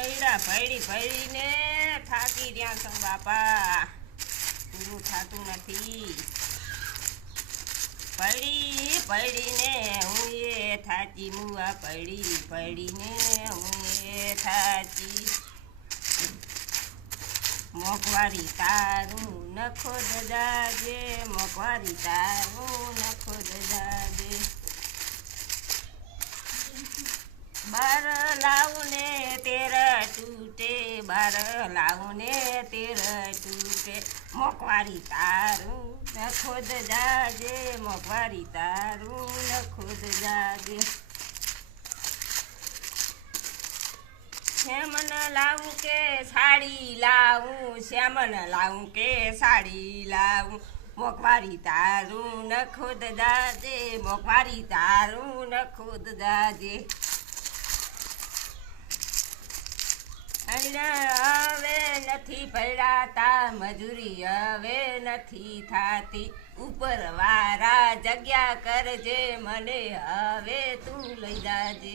ऐડા ભયડી ભયડીને થાકી રહ્યા છો બાપા, પૂરું થતું નથી. પડી પડીને હું એ થાચી મુવા, પડી પડીને હું એ થાચી. મોંઘવારી તારું નખો દજાજે, મોંઘવારી તારું નખો દજાજે. બાર લાવું ને તેર તૂટે, બાર લાવું ને તેર તૂટે. મોંઘવારી તારું નખો દજાજે, મોંઘવારી તારું નખો દજાજે. શ્યામન લાવું કે સાડી લાવું, શ્યામન લાવું કે સાડી લાવું. મોંઘવારી તારું નખો દજાજે, મોંઘવારી તારું નખો દજાજે. હવે નથી પડાતા મજૂરી, હવે નથી થાતી. ઉપર વાળા જગ્યા કરજે મને, હવે તું લઈ જાજે.